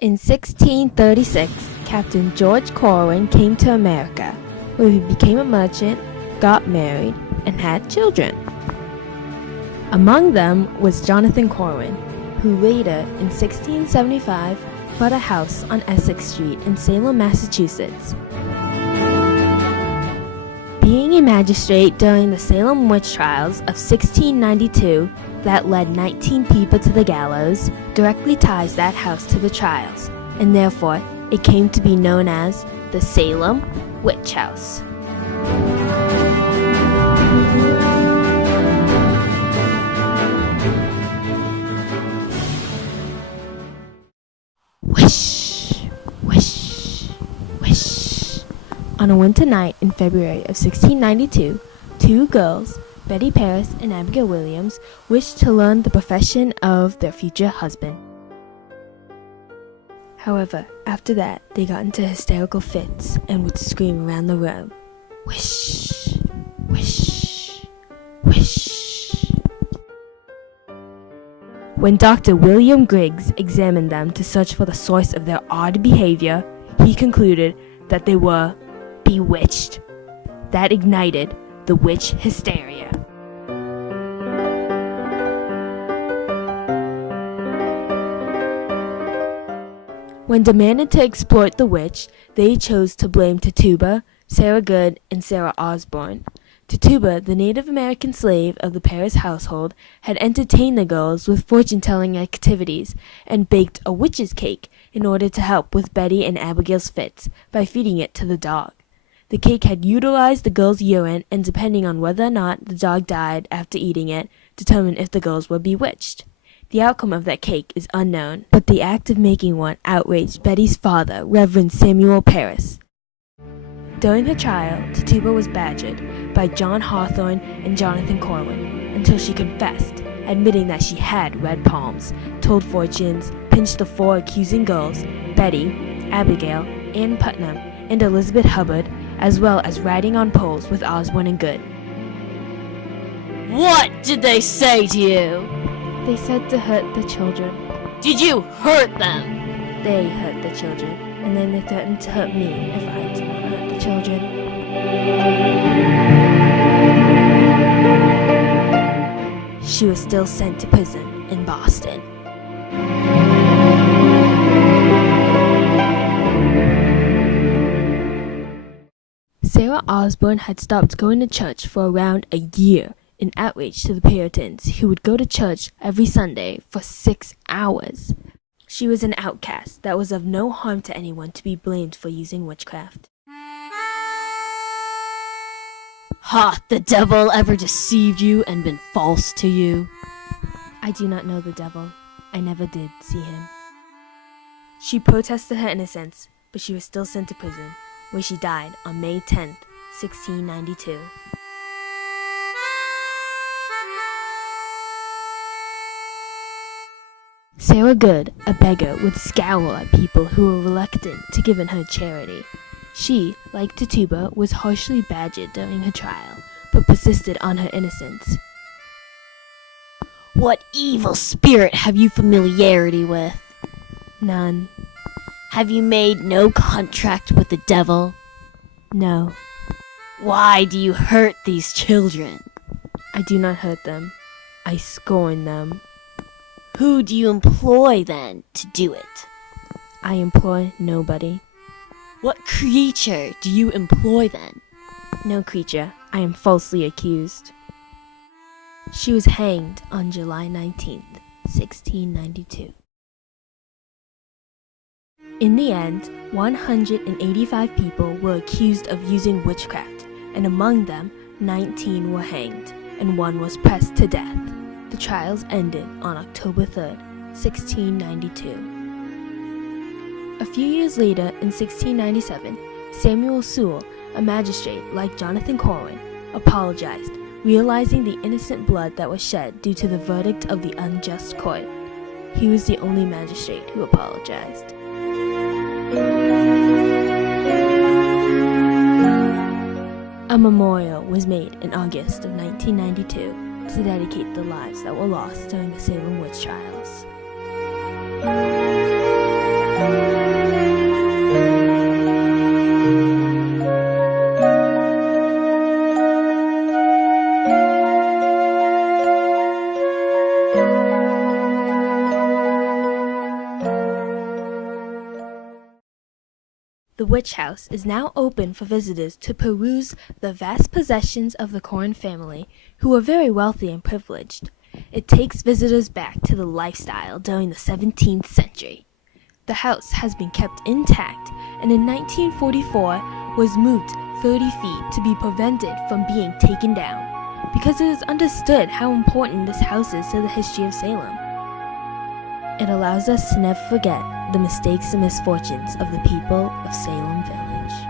In 1636, Captain George Corwin came to America, where he became a merchant, got married, and had children. Among them was Jonathan Corwin, who later, in 1675, bought a house on Essex Street in Salem, Massachusetts. Being a magistrate during the Salem witch trials of 1692 that led 19 people to the gallows directly ties that house to the trials, and therefore it came to be known as the Salem Witch House. Wish, wish, wish. On a winter night in February of 1692, two girls, Betty Paris and Abigail Williams, wished to learn the profession of their future husband. However, after that, they got into hysterical fits and would scream around the room, wish, wish, wish. When Dr. William Griggs examined them to search for the source of their odd behavior, he concluded that they were bewitched. That ignited the witch hysteria. When demanded to exploit the witch, they chose to blame Tituba, Sarah Good, and Sarah Osborne. Tituba, the Native American slave of the Paris household, had entertained the girls with fortune-telling activities and baked a witch's cake in order to help with Betty and Abigail's fits by feeding it to the dog. The cake had utilized the girls' urine, and depending on whether or not the dog died after eating it, determined if the girls were bewitched. The outcome of that cake is unknown, but the act of making one outraged Betty's father, Reverend Samuel Paris. During her trial, Tituba was badgered by John Hawthorne and Jonathan Corwin until she confessed, admitting that she had red palms, told fortunes, pinched the four accusing girls, Betty, Abigail, Ann Putnam, and Elizabeth Hubbard, as well as riding on poles with Osborne and Good. What did they say to you? They said to hurt the children. Did you hurt them? They hurt the children, and then they threatened to hurt me if I did not hurt the children. She was still sent to prison in Boston. Sarah Osborne had stopped going to church for around a year, in outrage to the Puritans, who would go to church every Sunday for 6 hours. She was an outcast that was of no harm to anyone to be blamed for using witchcraft. Hath the devil ever deceived you and been false to you? I do not know the devil. I never did see him. She protested her innocence, but she was still sent to prison, where she died on May 10th, 1692. Sarah Good, a beggar, would scowl at people who were reluctant to give in her charity. She, like Tituba, was harshly badgered during her trial, but persisted on her innocence. What evil spirit have you familiarity with? None. Have you made no contract with the devil? No. Why do you hurt these children? I do not hurt them. I scorn them. Who do you employ, then, to do it? I employ nobody. What creature do you employ, then? No creature. I am falsely accused. She was hanged on July 19th, 1692. In the end, 185 people were accused of using witchcraft, and among them, 19 were hanged, and one was pressed to death. The trials ended on October 3rd, 1692. A few years later, in 1697, Samuel Sewall, a magistrate like Jonathan Corwin, apologized, realizing the innocent blood that was shed due to the verdict of the unjust court. He was the only magistrate who apologized. A memorial was made in August of 1992 to dedicate the lives that were lost during the Salem witch trials. The witch house is now open for visitors to peruse the vast possessions of the Corn family, who were very wealthy and privileged. It takes visitors back to the lifestyle during the 17th century. The house has been kept intact and in 1944 was moved 30 feet to be prevented from being taken down, because it is understood how important this house is to the history of Salem. It allows us to never forget the mistakes and misfortunes of the people of Salem Village.